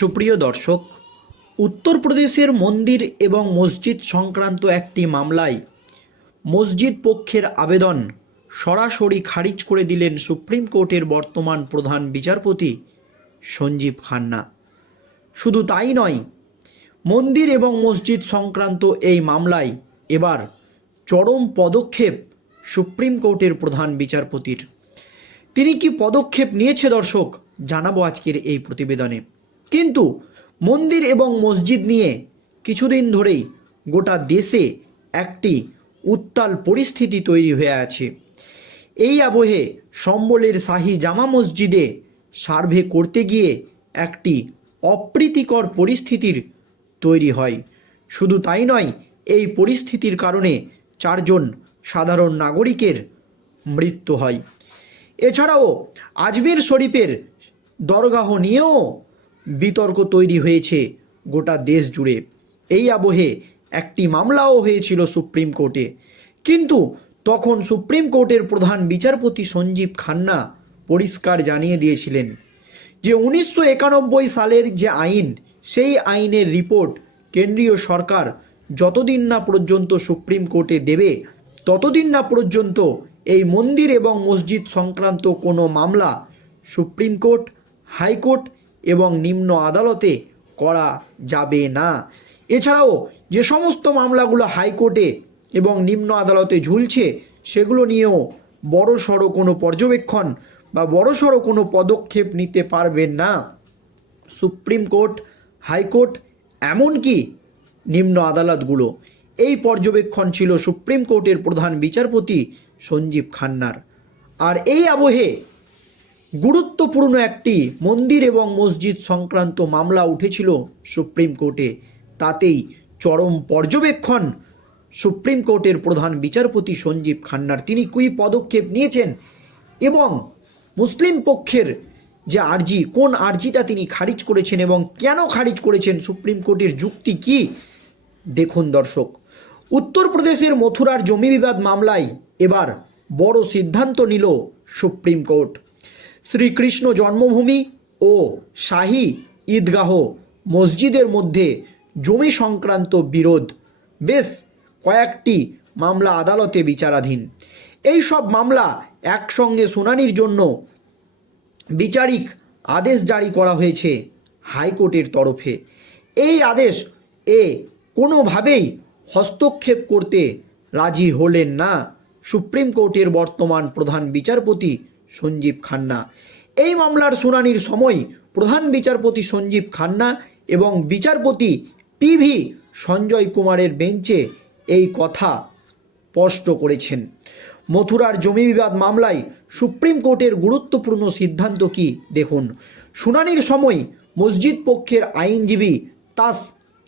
সুপ্রিয় দর্শক উত্তরপ্রদেশের মন্দির এবং মসজিদ সংক্রান্ত একটি মামলায় মসজিদ পক্ষের আবেদন সরাসরি খারিজ করে দিলেন সুপ্রিম কোর্টের বর্তমান প্রধান বিচারপতি সঞ্জীব খান্না। শুধু তাই নয়, মন্দির এবং মসজিদ সংক্রান্ত এই মামলায় এবার চরম পদক্ষেপ সুপ্রিম কোর্টের প্রধান বিচারপতির। তিনি কি পদক্ষেপ নিয়েছে দর্শক, জানাব আজকের এই প্রতিবেদনে। কিন্তু মন্দির এবং মসজিদ নিয়ে কিছুদিন ধরেই গোটা দেশে একটি উত্তাল পরিস্থিতি তৈরি হয়ে আছে। এই আবহে সম্বলের শাহী জামা মসজিদে সার্ভে করতে গিয়ে একটি অপ্রীতিকর পরিস্থিতির তৈরি হয়। শুধু তাই নয়, এই পরিস্থিতির কারণে চারজন সাধারণ নাগরিকের মৃত্যু হয়। এছাড়াও আজমির শরীফের দরগাহ নিয়েও বিতর্ক তৈরি হয়েছে গোটা দেশ জুড়ে। এই আবহে একটি মামলাও হয়েছিল সুপ্রিম কোর্টে। কিন্তু তখন সুপ্রিম কোর্টের প্রধান বিচারপতি সঞ্জীব খান্না পরিষ্কার জানিয়ে দিয়েছিলেন যে উনিশশো একানব্বই সালের যে আইন, সেই আইনের রিপোর্ট কেন্দ্রীয় সরকার যতদিন না পর্যন্ত সুপ্রিম কোর্টে দেবে, ততদিন না পর্যন্ত এই মন্দির এবং মসজিদ সংক্রান্ত কোনো মামলা সুপ্রিম কোর্ট, হাইকোর্ট এবং নিম্ন আদালতে করা যাবে না। এছাড়াও যে সমস্ত মামলাগুলো হাইকোর্টে এবং নিম্ন আদালতে ঝুলছে, সেগুলো নিয়েও বড় সড়ো কোনো পর্যবেক্ষণ বা বড় সড়ো কোনো পদক্ষেপ নিতে পারবেন না। সুপ্রিম কোর্ট, হাইকোর্ট, এমনকি নিম্ন আদালতগুলো। এই পর্যবেক্ষণ ছিল সুপ্রিম কোর্টের প্রধান বিচারপতি সঞ্জীব খান্নার। আর এই আবহে গুরুত্বপূর্ণ একটি মন্দির এবং মসজিদ সংক্রান্ত মামলা উঠেছিল সুপ্রিম কোর্টে। তাতেই চরম পর্যবেক্ষণ সুপ্রিম কোর্টের প্রধান বিচারপতি সঞ্জীব খান্নার। তিনি কুই পদক্ষেপ নিয়েছেন এবং মুসলিম পক্ষের যে আর্জি, কোন আর্জিটা তিনি খারিজ করেছেন এবং কেন খারিজ করেছেন, সুপ্রিম কোর্টের যুক্তি কি? দেখুন দর্শক, উত্তরপ্রদেশের মথুরার জমি বিবাদ মামলায় এবার বড় সিদ্ধান্ত নিল সুপ্রিম কোর্ট। শ্রীকৃষ্ণ জন্মভূমি ও শাহী ঈদগাহ মসজিদের মধ্যে জমি সংক্রান্ত বিরোধ। বেশ কয়েকটি মামলা আদালতে বিচারাধীন। এই সব মামলা একসঙ্গে শুনানির জন্য বিচারিক আদেশ জারি করা হয়েছে হাইকোর্টের তরফে। এই আদেশ এ কোনোভাবেই হস্তক্ষেপ করতে রাজি হলেন না। সুপ্রিম কোর্টের বর্তমান প্রধান বিচারপতি সঞ্জীব খান্না। এই মামলার শুনানির সময় প্রধান বিচারপতি সঞ্জীব খান্না এবং বিচারপতি পিভি সঞ্জয় কুমারের বেঞ্চে এই কথা স্পষ্ট করেছেন। মথুরার জমি বিবাদ মামলায় সুপ্রিম কোর্টের গুরুত্বপূর্ণ সিদ্ধান্ত কি দেখুন। শুনানির সময় মসজিদ পক্ষের আইনজীবী তাস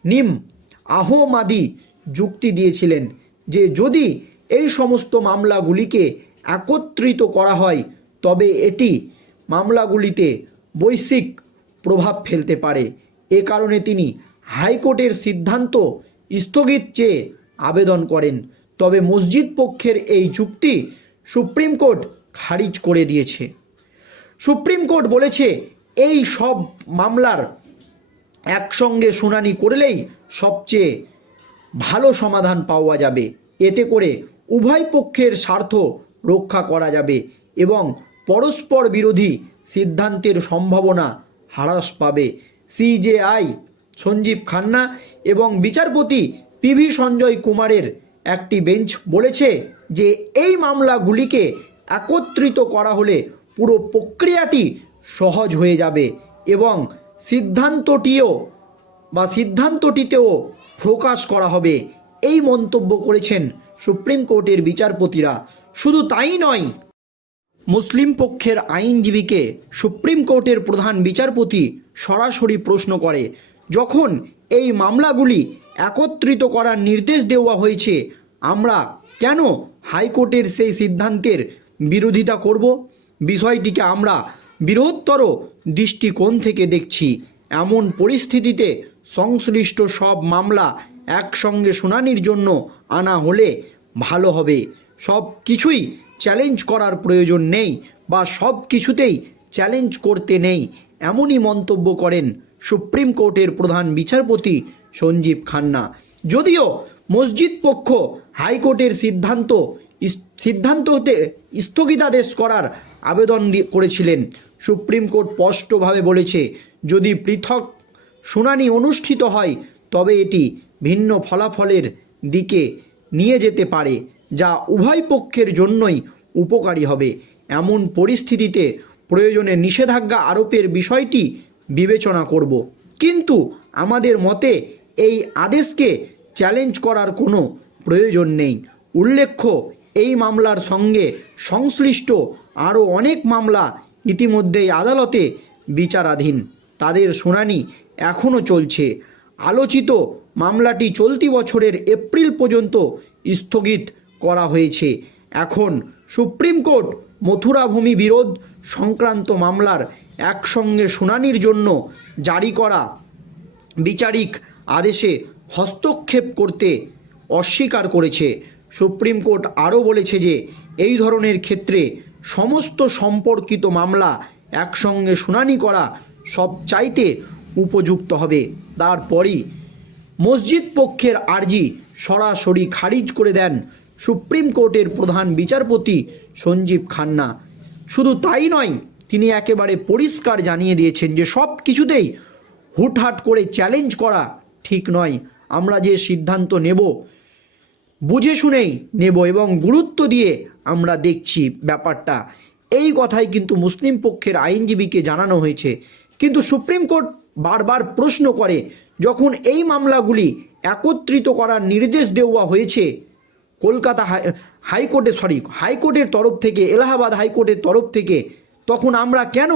নিম আহমাদি যুক্তি দিয়েছিলেন যে যদি এই সমস্ত মামলাগুলিকে একত্রিত করা হয় তবে এটি মামলাগুলিতে বৈশ্বিক প্রভাব ফেলতে পারে। এ কারণে তিনি হাইকোর্টের সিদ্ধান্ত স্থগিত চেয়ে আবেদন করেন। তবে মসজিদ পক্ষের এই যুক্তি সুপ্রিম কোর্ট খারিজ করে দিয়েছে। সুপ্রিম কোর্ট বলেছে, এই সব মামলার একসঙ্গে শুনানি করলেই সবচেয়ে ভালো সমাধান পাওয়া যাবে। এতে করে উভয় পক্ষের স্বার্থ রক্ষা করা যাবে এবং পরস্পর বিরোধী সিদ্ধান্তের সম্ভাবনা হ্রাস পাবে। সিজেআই সঞ্জীব খান্না এবং বিচারপতি পিভি সঞ্জয় কুমারের একটি বেঞ্চ বলেছে যে এই মামলাগুলিকে একত্রিত করা হলে পুরো প্রক্রিয়াটি সহজ হয়ে যাবে এবং সিদ্ধান্তটিও বা সিদ্ধান্তটিতেও প্রকাশ করা হবে। এই মন্তব্য করেছেন সুপ্রিম কোর্টের বিচারপতিরা। শুধু তাই নয় মুসলিম পক্ষের আইনজীবীকে সুপ্রিম কোর্টের প্রধান বিচারপতি সরাসরি প্রশ্ন করে, যখন এই মামলাগুলি একত্রিত করার নির্দেশ দেওয়া হয়েছে, আমরা কেন হাইকোর্টের সেই সিদ্ধান্তের বিরোধিতা করব? বিষয়টিকে আমরা বৃহত্তর দৃষ্টিকোণ থেকে দেখছি। এমন পরিস্থিতিতে সংশ্লিষ্ট সব মামলা একসঙ্গে শুনানির জন্য আনা হলে ভালো হবে। সব কিছুই চ্যালেঞ্জ করার প্রয়োজন নেই বা সব কিছুতেই চ্যালেঞ্জ করতে নেই, এমনই মন্তব্য করেন সুপ্রিম কোর্টের প্রধান বিচারপতি সঞ্জীব খান্না। যদিও মসজিদ পক্ষ হাইকোর্টের সিদ্ধান্ত ইস- সিদ্ধান্ততে স্থগিতাদেশ করার আবেদন করেছিলেন। সুপ্রিম কোর্ট স্পষ্টভাবে বলেছে, যদি পৃথক শুনানি অনুষ্ঠিত হয়, তবে এটি ভিন্ন ফলাফলের দিকে নিয়ে যেতে পারে। যা উভয় পক্ষের জন্যই উপকারী হবে। এমন পরিস্থিতিতে প্রয়োজনে নিষেধাজ্ঞা আরোপের বিষয়টি বিবেচনা করব। কিন্তু আমাদের মতে এই আদেশকে চ্যালেঞ্জ করার কোনো প্রয়োজন নেই। উল্লেখ্য, এই মামলার সঙ্গে সংশ্লিষ্ট আরও অনেক মামলা ইতিমধ্যেই আদালতে বিচারাধীন। তাদের শুনানি এখনও চলছে। আলোচিত মামলাটি চলতি বছরের এপ্রিল পর্যন্ত স্থগিত করা হয়েছে। এখন সুপ্রিম কোর্ট মথুরা ভূমি বিরোধ সংক্রান্ত মামলার একসঙ্গে শুনানির জন্য জারি করা বিচারিক আদেশে হস্তক্ষেপ করতে অস্বীকার করেছে। সুপ্রিম কোর্ট আরও বলেছে যে, এই ধরনের ক্ষেত্রে সমস্ত সম্পর্কিত মামলা একসঙ্গে শুনানি করা সব চাইতে উপযুক্ত হবে। তারপরই মসজিদ পক্ষের আর্জি সরাসরি খারিজ করে দেন সুপ্রিম কোর্টের প্রধান বিচারপতি সঞ্জীব খান্না। শুধু তাই নয়, তিনি একেবারে পরিষ্কার জানিয়ে দিয়েছেন যে সব কিছুতেই হুটহাট করে চ্যালেঞ্জ করা ঠিক নয়। আমরা যে সিদ্ধান্ত নেব, বুঝে শুনেই নেব এবং গুরুত্ব দিয়ে আমরা দেখছি ব্যাপারটা। এই কথাই কিন্তু মুসলিম পক্ষের আইনজীবীকে জানানো হয়েছে। কিন্তু সুপ্রিম কোর্ট বারবার প্রশ্ন করে, যখন এই মামলাগুলি একত্রিত করার নির্দেশ দেওয়া হয়েছে কলকাতা হাই, হাইকোর্টে সরি হাইকোর্টের তরফ থেকে, এলাহাবাদ হাইকোর্টের তরফ থেকে, তখন আমরা কেন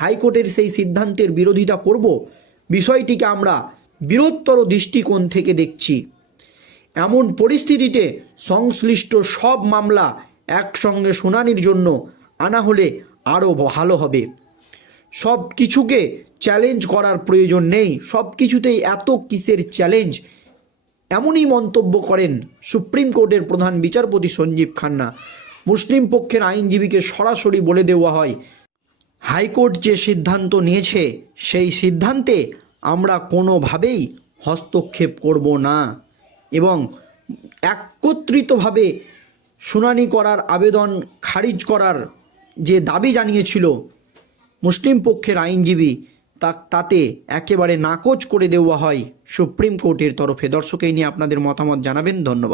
হাইকোর্টের সেই সিদ্ধান্তের বিরোধিতা করব? বিষয়টিকে আমরা বৃহত্তর দৃষ্টিকোণ থেকে দেখছি। এমন পরিস্থিতিতে সংশ্লিষ্ট সব মামলা একসঙ্গে শুনানির জন্য আনা হলে আরও ভালো হবে। সব কিছুকে চ্যালেঞ্জ করার প্রয়োজন নেই। সব কিছুতেই এত কিসের চ্যালেঞ্জ এমনই মন্তব্য করেন সুপ্রিম কোর্টের প্রধান বিচারপতি সঞ্জীব খান্না। মুসলিম পক্ষের আইনজীবীকে সরাসরি বলে দেওয়া হয়, হাইকোর্ট যে সিদ্ধান্ত নিয়েছে, সেই সিদ্ধান্তে আমরা কোনোভাবেই হস্তক্ষেপ করব না এবং একত্রিতভাবে শুনানি করার আবেদন খারিজ করার যে দাবি জানিয়েছিল মুসলিম পক্ষের আইনজীবী তা, তাতে একেবারে নাকচ করে দেওয়া হয় সুপ্রিম কোর্টের তরফে। দর্শকেই নিয়ে আপনাদের মতামত জানাবেন। ধন্যবাদ।